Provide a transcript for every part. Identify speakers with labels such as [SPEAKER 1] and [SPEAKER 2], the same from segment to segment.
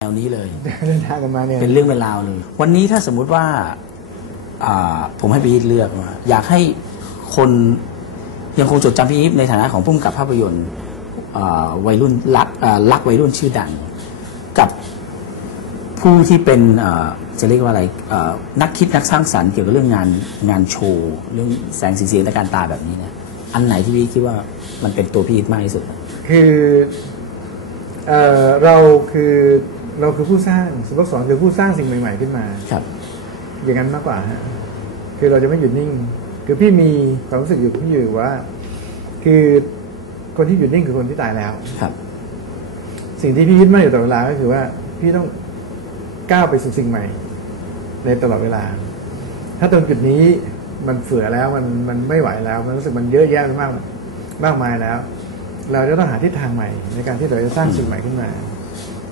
[SPEAKER 1] แนวนี้เลย
[SPEAKER 2] เดินทางกันมาเนี่ย
[SPEAKER 1] เป็นเรื่องเป็นราวเลยวันนี้ถ้าสมมุติว่าอ่าผมให้พี่อีทเลือกว่าอยากให้คนยังคงจดจำพี่อีทในฐานะของผู้กำกับภาพยนตร์อ่าวัยรุ่นรักอ่ารักวัยรุ่นชื่อดัง กับผู้ที่เป็นอ่าจะเรียกว่าอะไรอ่านักคิดนักสร้างสรรค์เกี่ยวกับเรื่องงานงานโชว์ เรื่องแสงสีเสียงและการตาแบบนี้เนี่ยอันไหนที่พี่คิดว่ามันเป็นตัวพี่อีทมากที่สุด
[SPEAKER 2] คือเอ่อเราคือ เราคือผู้สร้างสมมติสอนคือผู้สร้างสิ่งใหม่ ๆขึ้นมา
[SPEAKER 1] ครับ
[SPEAKER 2] อย่างนั้นมากกว่าฮะคือเราจะไม่หยุดนิ่ง คือพี่มีความรู้สึกอยู่พี่อยู่ว่า คือคนที่หยุดนิ่งคือคนที่ตายแล้ว
[SPEAKER 1] ครับ
[SPEAKER 2] สิ่งที่พี่ยึดมั่นอยู่ตลอดเวลาก็คือว่า พี่ต้องก้าวไปสู่สิ่งใหม่ ในตลอดเวลา ถ้าตรงจุดนี้มันเฟื่อแล้วมันมันไม่ไหวแล้ว มันรู้สึกมันเยอะแยะมากมากมายแล้ว เราจะต้องหาทิศทางใหม่ ในการที่เราจะสร้างสิ่งใหม่ขึ้นมา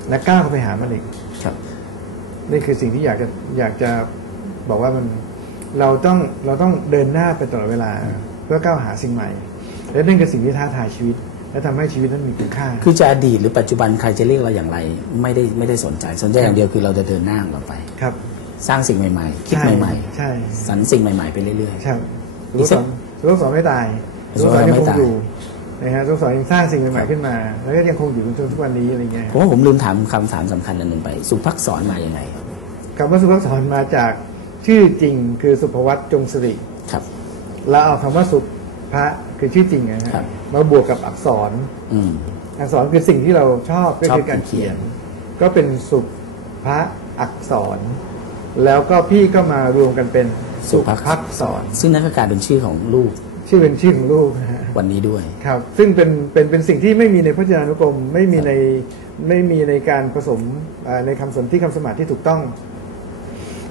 [SPEAKER 2] และก้าวเข้าไปหามันเอง
[SPEAKER 1] ครับ
[SPEAKER 2] นี่คือสิ่งที่อยากจะอยากจะบอกว่ามันเราต้องเราต้องเดินหน้าไปตลอดเวลา เพื่อก้าวหาสิ่งใหม่ และนั่นคือสิ่งที่ท้าทายชีวิต และทำให้ชีวิตนั้นมีคุณค่า
[SPEAKER 1] คือจะอดีตหรือปัจจุบันใครจะเรียกเราอย่างไร ไม่ได้ไม่ได้สนใจสนใจอย่างเดียวคือเราจะเดินหน้าต่อไป
[SPEAKER 2] ครับ
[SPEAKER 1] สร้างสิ่งใหม่ ๆ คิด
[SPEAKER 2] ใช่
[SPEAKER 1] ใหม่
[SPEAKER 2] ใช่
[SPEAKER 1] ๆสรรสิ่งใหม่ๆไปเรื่อย
[SPEAKER 2] ใช่
[SPEAKER 1] อี
[SPEAKER 2] สุ
[SPEAKER 1] ก
[SPEAKER 2] ข
[SPEAKER 1] สั
[SPEAKER 2] ส
[SPEAKER 1] ก
[SPEAKER 2] อนสุขสอนไม่ตาย
[SPEAKER 1] สุ
[SPEAKER 2] สุ
[SPEAKER 1] ข
[SPEAKER 2] ข
[SPEAKER 1] ส
[SPEAKER 2] ส
[SPEAKER 1] อ
[SPEAKER 2] อนนยัง
[SPEAKER 1] ไม่
[SPEAKER 2] คง
[SPEAKER 1] ตาย
[SPEAKER 2] อยู่ นะฮะสุขสอนยังสร้างสิ่งใหม่ๆขึ้นมา แล้วก็ยังคงอยู่จนทุกวันนี้อะไรเงี้ย
[SPEAKER 1] ๆผมว่าผมลืมถามคำถามสำคัญอันหนึ่งไป สุภักษรมาอย่างไง
[SPEAKER 2] คำว่าสุภสอนมาจากชื่อจริงคือสุภวัตจงสิริ
[SPEAKER 1] ครับ
[SPEAKER 2] แล้วเอาคำว่าสุภะคือชื่อจริงนะฮะ
[SPEAKER 1] ครับ
[SPEAKER 2] มาบวกกับอักษร
[SPEAKER 1] อืม
[SPEAKER 2] อักษรคือสิ่งที่เราชอบก็
[SPEAKER 1] ชอบ
[SPEAKER 2] คือการ
[SPEAKER 1] เขี
[SPEAKER 2] เขี
[SPEAKER 1] ย
[SPEAKER 2] ย
[SPEAKER 1] น
[SPEAKER 2] นก็เป็นสุภะอักษร แล้วก็พี่ก็มารวมกันเป็นสุภักษร
[SPEAKER 1] ซึ่งนั่นก็กลายเป็นชื่อของลูก
[SPEAKER 2] ชื่อเป็นชื่อของลูกนะฮะ
[SPEAKER 1] วันนี้ด้วย
[SPEAKER 2] ครับ ซึ่งเป็นเป็นเป็นสิ่งที่ไม่มีในพจนานุกรม ไม่มีในไม่มีในการผสมเอ่อในคำสนที่คำสมาธิที่ถูกต้อง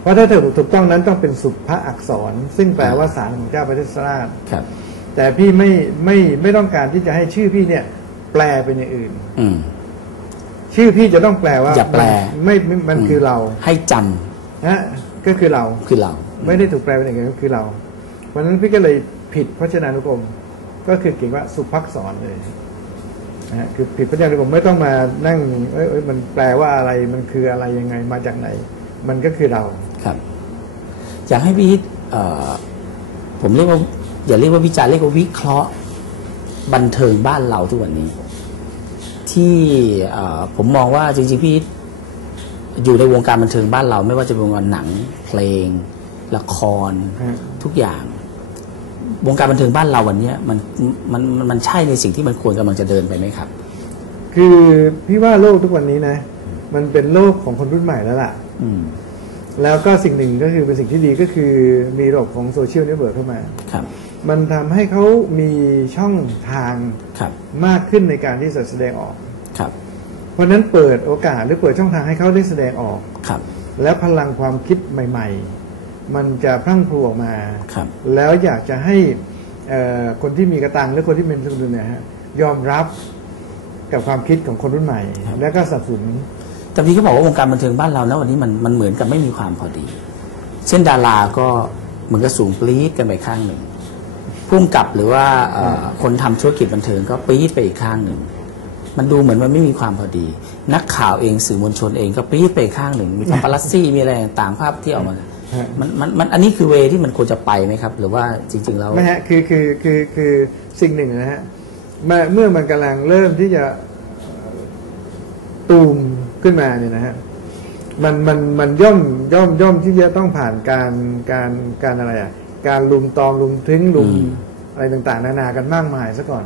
[SPEAKER 2] เพราะถ้าถูกถูกต้องนั้นต้องเป็นสุภาอักษร ซึ่งแปลว่าสารของเจ้าประเทศราช
[SPEAKER 1] ครับ
[SPEAKER 2] แต่พี่ไม่ไม่ไม่ต้องการที่จะให้ชื่อพี่เนี่ย แปลเป็นอย่างอื่น
[SPEAKER 1] อืม
[SPEAKER 2] ชื่อพี่จะต้องแปลว่า
[SPEAKER 1] อย่าแปล
[SPEAKER 2] ไม่ไม่มันคือเรา
[SPEAKER 1] ให้จำ
[SPEAKER 2] นะก็คือเรา
[SPEAKER 1] คือเรา
[SPEAKER 2] ไม่ได้ถูกแปลเป็นอย่างอื่นก็คือเรา เพราะฉะนั้นพี่ก็เลยผิดพจนานุกรม ก็คือเขียนว่าสุภักษรเลยนะฮะคือผิดพจนานุกรมไม่ต้องมานั่งเอ้ยเอ้ยมันแปลว่าอะไรมันคืออะไรยังไงมาจากไหน มันก็คือเรา
[SPEAKER 1] ครับอยากให้พี่เอ่อผมเรียกว่าอย่าเรียกว่าวิจารณ์เรียกว่าวิเคราะห์บันเทิงบ้านเราทุกวันนี้ ที่เอ่อผมมองว่าจริงๆพี่อยู่ในวงการบันเทิงบ้านเรา ไม่ว่าจะเป็นวงการหนังเพลง ละคร
[SPEAKER 2] ฮะ
[SPEAKER 1] ทุกอย่าง วงการบันเทิงบ้านเราวันเนี้ยมันมันมันมันใช่ในสิ่งที่มันควรกำลังจะเดินไปไหมครับ
[SPEAKER 2] คือพี่ว่าโลกทุกวันนี้นะ มันเป็นโลกของคนรุ่นใหม่แล้วล่ะ
[SPEAKER 1] อืม
[SPEAKER 2] แล้วก็สิ่งหนึ่งก็คือเป็นสิ่งที่ดีก็คือมีระบบของโซเชียลเน็ตเวิร์กเข้ามา
[SPEAKER 1] ครับ
[SPEAKER 2] มันทำให้เขามีช่องทาง
[SPEAKER 1] ครับ
[SPEAKER 2] มากขึ้นในการที่จะแสดงออก
[SPEAKER 1] ครับ
[SPEAKER 2] เพราะฉะนั้นเปิดโอกาสหรือเปิดช่องทางให้เขาได้แสดงออก
[SPEAKER 1] ครับ
[SPEAKER 2] แล้วพลังความคิดใหม่ๆ มันจะพรั่งพรูออกมา
[SPEAKER 1] ครับ
[SPEAKER 2] แล้วอยากจะให้เอ่อคนที่มีกระตังหรือคนที่เป็นคนอื่นเนี่ยฮะยอมรับกับความคิดของคนรุ่นใหม่ แล้วก็สนับสนุน
[SPEAKER 1] แต่พี่ก็บอกว่าวงการบันเทิงบ้านเรานะวันนี้มันมันเหมือนกับไม่มีความพอดี เช่นดาราก็เหมือนกับสูงปรี๊ดกันไปข้างหนึ่งพุ่มกับหรือว่าเอ่อคนทำธุรกิจบันเทิงก็ปรี๊ดไปอีกข้างหนึ่งมันดูเหมือนมันไม่มีความพอดี นักข่าวเองสื่อมวลชนเองก็ปรี๊ดไปอีกข้างหนึ่ง มีปาปารัสซี่มีอะไรต่างๆภาพที่ออกมา
[SPEAKER 2] ฮะ
[SPEAKER 1] มันมันมันอันนี้คือเวที่มันควรจะไปไหมครับ หรือว่าจริง ๆ แล้ว
[SPEAKER 2] ไม่ฮะคือคือคือคือสิ่งหนึ่งนะฮะเมื่อเมื่อมันกำลังเริ่มที่จะตูมขึ้นมาเนี่ยนะฮะมันมันมันย่อมย่อมย่อมที่จะต้องผ่านการการการอะไรอะการลุมตอมลุมทิ้งลุม
[SPEAKER 1] อืม
[SPEAKER 2] อะไรต่างๆ นานากันมากมายซะก่อน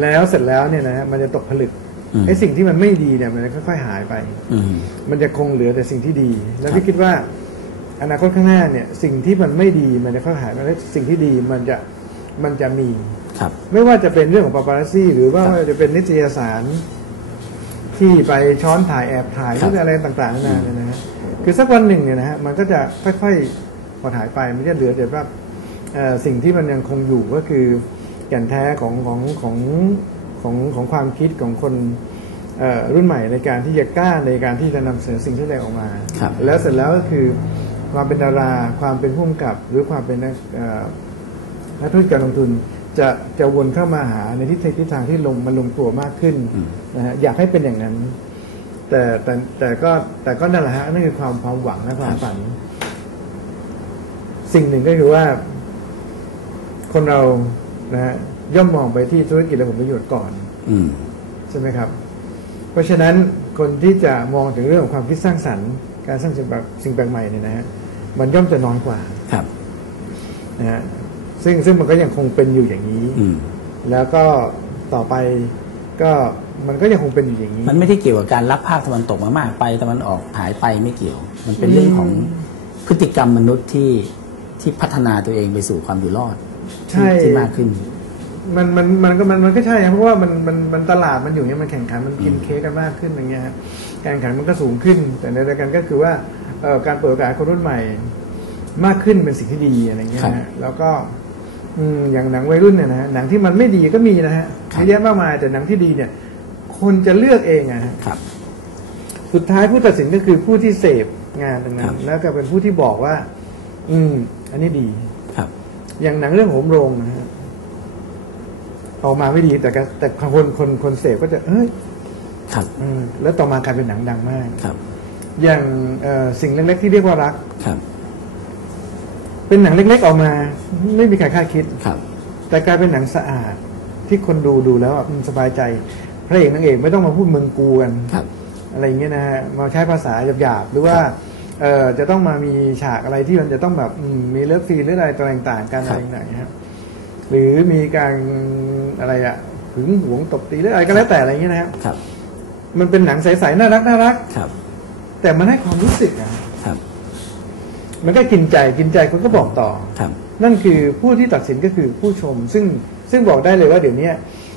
[SPEAKER 2] แล้วเสร็จแล้วเนี่ยนะฮะมันจะตกผลึก
[SPEAKER 1] อืม
[SPEAKER 2] ไอ้สิ่งที่มันไม่ดีเนี่ยมันจะค่อยๆหายไป
[SPEAKER 1] อืม
[SPEAKER 2] มันจะคงเหลือแต่สิ่งที่ดี แล้ว
[SPEAKER 1] ครับ
[SPEAKER 2] พี่คิดว่า อนาคตข้างหน้าเนี่ยสิ่งที่มันไม่ดีมันจะค่อยหายไปแล้วสิ่งที่ดีมันจะมันจะมี
[SPEAKER 1] ครับ
[SPEAKER 2] ไม่ว่าจะเป็นเรื่องของปาปารัสซี่ หรือว่า
[SPEAKER 1] ครับ
[SPEAKER 2] จะเป็นนิตยสารที่ไปช้อนถ่ายแอบถ่าย
[SPEAKER 1] ครับ
[SPEAKER 2] หรืออะไรต่างๆนานาเนี่ยนะฮะคือสักวันหนึ่งเนี่ยนะฮะมันก็จะค่อยๆหมดหายไปมันจะเหลือแต่ว่าเอ่อสิ่งที่มันยังคงอยู่ก็คือแก่นแท้ของของของของของความคิดของคนเอ่อรุ่นใหม่ในการที่จะกล้าในการที่จะนำเสนอสิ่งที่แสดงออกมา
[SPEAKER 1] ครับ
[SPEAKER 2] แล้วเสร็จแล้วก็คือ ความเป็นดารา ความเป็นผู้กำกับ หรือความเป็นนักเอ่อนักธุรกิจการลงทุนจะจะวนเข้ามาหาในทิศทางทิศทางที่ลงมันลงตัวมากขึ้น
[SPEAKER 1] อืม
[SPEAKER 2] นะฮะอยากให้เป็นอย่างนั้น แต่แต่แต่ก็แต่ก็นั่นแหละฮะนั่นคือความความหวังและความฝัน สิ่งหนึ่งก็คือว่า คนเรานะฮะย่อมมองไปที่ธุรกิจและผลประโยชน์ก่อน
[SPEAKER 1] อืม
[SPEAKER 2] ใช่ไหมครับ เพราะฉะนั้นคนที่จะมองถึงเรื่องของความคิดสร้างสรรค์ การสร้างสิ่งแปลกสิ่งแปลกใหม่เนี่ยนะฮะมันย่อมจะน้อยกว่า
[SPEAKER 1] ครับ
[SPEAKER 2] นะฮะซึ่งซึ่งมันก็ยังคงเป็นอยู่อย่างนี้
[SPEAKER 1] อืม
[SPEAKER 2] แล้วก็ต่อไปก็มันก็ยังคงเป็นอยู่อย่างนี้
[SPEAKER 1] มันไม่ได้เกี่ยวกับการรับภาคตะวันตกมามากไปตะวันออกหายไปไม่เกี่ยว มันเป็นเรื่องของพฤติกรรมมนุษย์ที่ที่พัฒนาตัวเองไปสู่ความอยู่รอดที่
[SPEAKER 2] ใช่
[SPEAKER 1] ที่มากขึ้น
[SPEAKER 2] มันมันมันก็มันมันก็ใช่ครับเพราะว่ามันมันมันตลาดมันอยู่เนี่ยมันแข่งขันมันกินเค้กกันมากขึ้นอย่างเงี้ยฮะการแข่งขันมันก็สูงขึ้น แต่ในเดียวกันก็คือว่าเอ่อการเปิดโอกาสให้คนรุ่นใหม่ มากขึ้นเป็นสิ่งที่ดีอะไรเงี้ย
[SPEAKER 1] ครับ
[SPEAKER 2] นะฮะแล้วก็อืมอย่างหนังวัยรุ่นเนี่ยนะฮะหนังที่มันไม่ดีก็มีนะฮะ
[SPEAKER 1] ครับ
[SPEAKER 2] เยอะแยะมากมายแต่หนังที่ดีเนี่ย คนจะเลือกเองอะฮะ
[SPEAKER 1] ครับ
[SPEAKER 2] สุดท้ายผู้ตัดสินก็คือผู้ที่เสพงานตรงนั้
[SPEAKER 1] ครั
[SPEAKER 2] น
[SPEAKER 1] บ
[SPEAKER 2] แล้วก็เป็นผู้ที่บอกว่า อืม อันนี้ดี
[SPEAKER 1] ครับ
[SPEAKER 2] อย่างหนังเรื่องโหมโรงนะฮะ ออกมาไม่ดีแต่ก็แต่คนคนคนเสพก็จะเอ้ย
[SPEAKER 1] ครับ
[SPEAKER 2] อืมแล้วต่อมากลายเป็นหนังดังมาก
[SPEAKER 1] ครับ
[SPEAKER 2] อย่างเอ่อสิ่งเล็กๆที่เรียกว่ารัก
[SPEAKER 1] ครับ
[SPEAKER 2] เป็นหนังเล็กๆออกมา ไม่มีใครคาดคิด
[SPEAKER 1] ครับ
[SPEAKER 2] แต่กลายเป็นหนังสะอาด ที่คนดูดูแล้วอะมันสบายใจพระเอกนางเอกไม่ต้องมาพูดมึงกูกัน
[SPEAKER 1] ครับ
[SPEAKER 2] อะไรอย่างเงี้ยนะฮะมาใช้ภาษาหยาบๆหรือว่า
[SPEAKER 1] ครับ
[SPEAKER 2] เอ่อจะต้องมามีฉากอะไรที่มันจะต้องแบบอืมมีเลิฟซีนหรืออะไรต่างๆกัน
[SPEAKER 1] ครั
[SPEAKER 2] อะ
[SPEAKER 1] บ
[SPEAKER 2] ไรต่างๆฮะหรือมีการ อะไรอะหึงหวงตบตีหรืออะไรก็แล้วแต่อะไรอย่างเงี้ยนะฮะ
[SPEAKER 1] ครับ
[SPEAKER 2] มันเป็นหนังใสๆน่ารักน่ารัก
[SPEAKER 1] ครับ
[SPEAKER 2] แต่มันให้ความรู้สึกอะ
[SPEAKER 1] ครับ
[SPEAKER 2] มันก็กินใจกินใจคนก็บอกต่อ
[SPEAKER 1] ครับ
[SPEAKER 2] นั่นคือผู้ที่ตัดสินก็คือผู้ชม ซึ่งซึ่งบอกได้เลยว่าเดี๋ยวนี้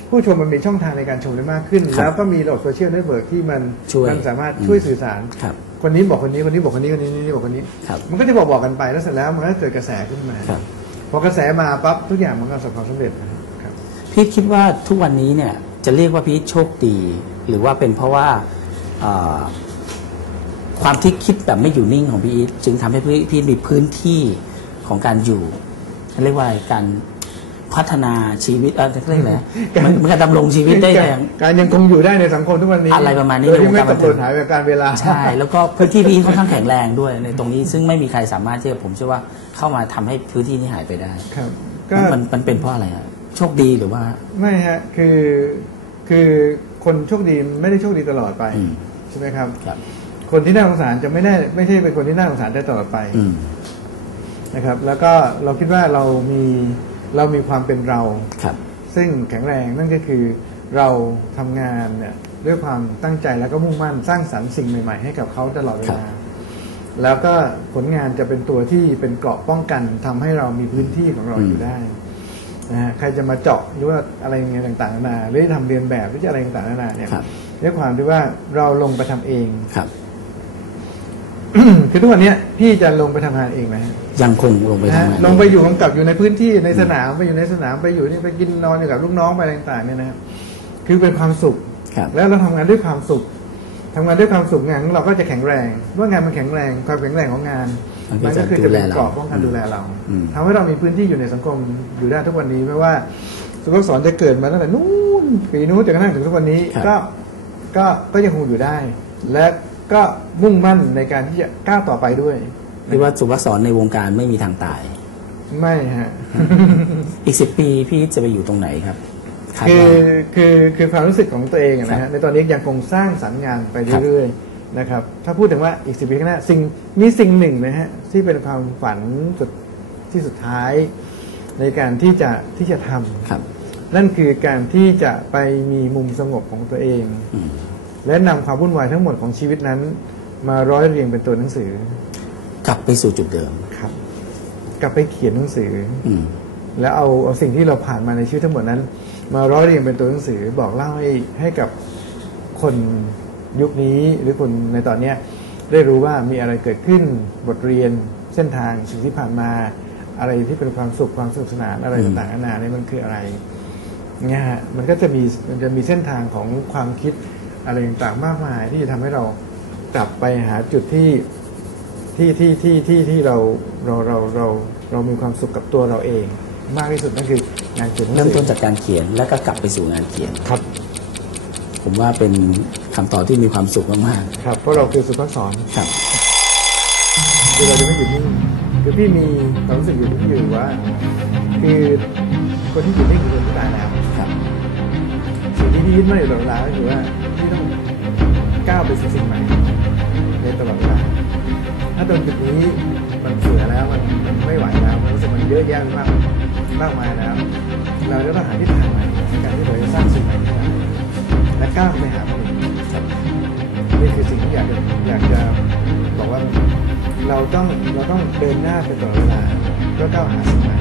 [SPEAKER 2] ผู้ชมมันมีช่องทางในการชมได้มากขึ้น
[SPEAKER 1] ครับ
[SPEAKER 2] แล้วก็มีระบบโซเชียลเน็ตเวิร์กที่มัน
[SPEAKER 1] ช่วย
[SPEAKER 2] มันสามารถ
[SPEAKER 1] อืม
[SPEAKER 2] ช่วยสื่อสาร
[SPEAKER 1] ครับ
[SPEAKER 2] คนนี้บอกคนนี้คนนี้บอกคนนี้คนนี้คนนี้บอกคนนี้
[SPEAKER 1] ครับ
[SPEAKER 2] มันก็จะบอกบอกกันไปแล้วเสร็จแล้วมันก็เกิดกระแสขึ้นมา
[SPEAKER 1] ครับ
[SPEAKER 2] พอกระแสมาปั๊บทุกอย่างมันก็ประสบความสำเร็จนะครับ
[SPEAKER 1] พี่คิดว่าทุกวันนี้เนี่ยจะเรียกว่าพี่โชคดี หรือว่าเป็นเพราะว่าเอ่อความที่คิดแบบไม่อยู่นิ่งของพี่อีทจึงทำให้พี่พี่มีพื้นที่ของการอยู่เรียกว่าอะไรการพัฒนาชีวิตเออเรียกอะไรนะมันมันการดำรงชีวิตได้อย่าง
[SPEAKER 2] การยังคงอยู่ได้ในสังคมทุกวันนี้
[SPEAKER 1] อะไรประมาณนี้
[SPEAKER 2] โดยที่
[SPEAKER 1] ในวง
[SPEAKER 2] ไม่
[SPEAKER 1] การบั
[SPEAKER 2] ต
[SPEAKER 1] น
[SPEAKER 2] ก
[SPEAKER 1] เทิ
[SPEAKER 2] ห
[SPEAKER 1] ง
[SPEAKER 2] ล่นหายกับการเวลา
[SPEAKER 1] ใช่ แล้วก็พื้นที่พี่ค่อนข้างแข็งแรงด้วยในตรงนี้ซึ่งไม่มีใครสามารถที่จะผมเชื่อว่าเข้ามาทำให้พื้นที่นี้หายไปได้
[SPEAKER 2] ครับก็
[SPEAKER 1] มันมันมันเป็นเพราะอะไรฮะ โชคดีหรือว่า
[SPEAKER 2] ไม่ฮะคือคือคนโชคดีไม่ได้โชคดีตลอดไป
[SPEAKER 1] อืม
[SPEAKER 2] ใช่ไหมครับ
[SPEAKER 1] ครับ
[SPEAKER 2] คนที่น่าสงสารจะไม่ได้ไม่ใช่เป็นคนที่น่าสงสารได้ตลอดไป
[SPEAKER 1] อืม
[SPEAKER 2] นะครับ แล้วก็เราคิดว่าเรามีเรามีความเป็นเรา
[SPEAKER 1] ครับ
[SPEAKER 2] ซึ่งแข็งแรงนั่นก็คือเราทำงานเนี่ยด้วยความตั้งใจแล้วก็มุ่งมั่นสร้างสรรค์สิ่งใหม่ๆให้กับเขาตลอดเวลา แล้วก็ผลงานจะเป็นตัวที่เป็นเกราะป้องกันทำให้เรามีพื้นที่ของเรา
[SPEAKER 1] อืม
[SPEAKER 2] อยู่ได้ นะฮะใครจะมาเจาะหรือว่าอะไรเงี้ยต่างๆนานาหรือทำเรียนแบบหรือจะอะไรต่างๆนานาเนี่ย
[SPEAKER 1] ครับ
[SPEAKER 2] ด้วยความที่ว่าเราลงไปทำเอง
[SPEAKER 1] ครับ
[SPEAKER 2] คือทุกวันเนี้ยพี่จะลงไปทำงานเองนะฮะ
[SPEAKER 1] ยังคงลงไป
[SPEAKER 2] นะ
[SPEAKER 1] ทำ
[SPEAKER 2] ฮะ
[SPEAKER 1] งาน
[SPEAKER 2] ลงไปอยู่กำกับอยู่ในพื้นที่ในสนามไปอยู่ในสนามไปอยู่นี่ไปกินนอนอยู่กับลูกน้องไปอะไรต่างๆเนี่ยนะครับคือเป็นความสุข
[SPEAKER 1] ครับ
[SPEAKER 2] แล้วเราทำงานด้วยความสุขทำงานด้วยความสุขงานของเราก็จะแข็งแรงเมื่องานมันแข็งแรงความแข็งแรงของงาน มันก็คือจะเป็นเกราะป้องกันดูแลเรา
[SPEAKER 1] อืม
[SPEAKER 2] ทำให้เรามีพื้นที่อยู่ในสังคมอยู่ได้ทุกวันนี้ไม่ว่าสุภาพสอนจะเกิดมาตั้งแต่นู้นปีนู้นจนกระทั่งถึงทุกวันนี้
[SPEAKER 1] ครับ
[SPEAKER 2] ก็ก็ก็ยังคงอยู่ได้ และก็มุ่งมั่นในการที่จะก้าวต่อไปด้วย
[SPEAKER 1] เรียกว่าสุภาพสอนในวงการไม่มีทางตาย
[SPEAKER 2] ไม่ฮะ
[SPEAKER 1] อีกสิบปีพี่จะไปอยู่ตรงไหนครับคาด
[SPEAKER 2] คือ
[SPEAKER 1] ว่า
[SPEAKER 2] คือคือความรู้สึกของตัวเองอะนะ
[SPEAKER 1] ครั
[SPEAKER 2] ฮะ
[SPEAKER 1] บ
[SPEAKER 2] ในตอนนี้ยังคงสร้างสรรค์งานไป
[SPEAKER 1] ครับ
[SPEAKER 2] เรื่อยๆ นะครับ ถ้าพูดถึงว่าอีกสิบปีข้างหน้าสิ่งมีสิ่งหนึ่งนะฮะที่เป็นความฝันสุดที่สุดท้ายในการที่จะที่จะทำ
[SPEAKER 1] ครับ
[SPEAKER 2] นั่นคือการที่จะไปมีมุมสงบของตัวเอง
[SPEAKER 1] อืม
[SPEAKER 2] และนำความวุ่นวายทั้งหมดของชีวิตนั้น มาร้อยเรียงเป็นตัวหนังสือ ก
[SPEAKER 1] ลับไปสู่จุดเดิม
[SPEAKER 2] ครับ กลับไปเขียนหนังสือ
[SPEAKER 1] อืม
[SPEAKER 2] แล้วเอาเอาสิ่งที่เราผ่านมาในชีวิตทั้งหมดนั้น มาร้อยเรียงเป็นตัวหนังสือ บอกเล่าให้ให้กับคน ยุคนี้หรือคนในตอนเนี้ยได้รู้ว่ามีอะไรเกิดขึ้นบทเรียนเส้นทางสิ่งที่ผ่านมา อะไรที่เป็นความสุขความสนุกสนานอะไร
[SPEAKER 1] อืม
[SPEAKER 2] ต่างๆนานาเนี่ยมันคืออะไรเนี่ยฮะมันก็จะมีมันจะมีเส้นทางของความคิดอะไรต่างๆมากมาย ที่จะทำให้เรากลับไปหาจุดที่ที่ที่ที่ที่ที่เราเราเราเราเรามีความสุขกับตัวเราเอง มากที่สุดนั่นคืองานเขียนหนัง
[SPEAKER 1] เริ่ม
[SPEAKER 2] สื
[SPEAKER 1] ต้
[SPEAKER 2] อน
[SPEAKER 1] จากการเขียนแล้วก็กลับไปสู่งานเขียน
[SPEAKER 2] ครับ
[SPEAKER 1] ผมว่าเป็น คำตอบที่มีความสุขมาก
[SPEAKER 2] ครับ เพราะเราคือสุภาพสอน
[SPEAKER 1] ๆครับ
[SPEAKER 2] คือเราจะไม่หยุดนิ่งคือพี่มีความรู้สึกอยู่ที่อยู่ว่า คือคนที่หยุดนิ่งคือคนที่ตายแล้ว
[SPEAKER 1] ครับ
[SPEAKER 2] สิ่งที่พี่ยึดมั่นอยู่ตลอดเวลาก็คือว่าพี่ต้องก้าวไปสู่สิ่งใหม่ในตลอดเวลาถ้าตรงจุดนี้มันเสือแล้วมันมันไม่ไหวแล้วมันรู้สึกมันเยอะแยะมากมากมายแล้วเราจะต้องหาทิศทางใหม่ในการที่เราจะสร้างสิ่งใหม่ขึ้นมาและก้าวไปหามันครับ นี่คือสิ่งที่อยากจะอยากจะบอกว่าเราต้องเราต้องเดินหน้าไปตลอดเวลาเพื่อก้าวหาสิ่งใหม่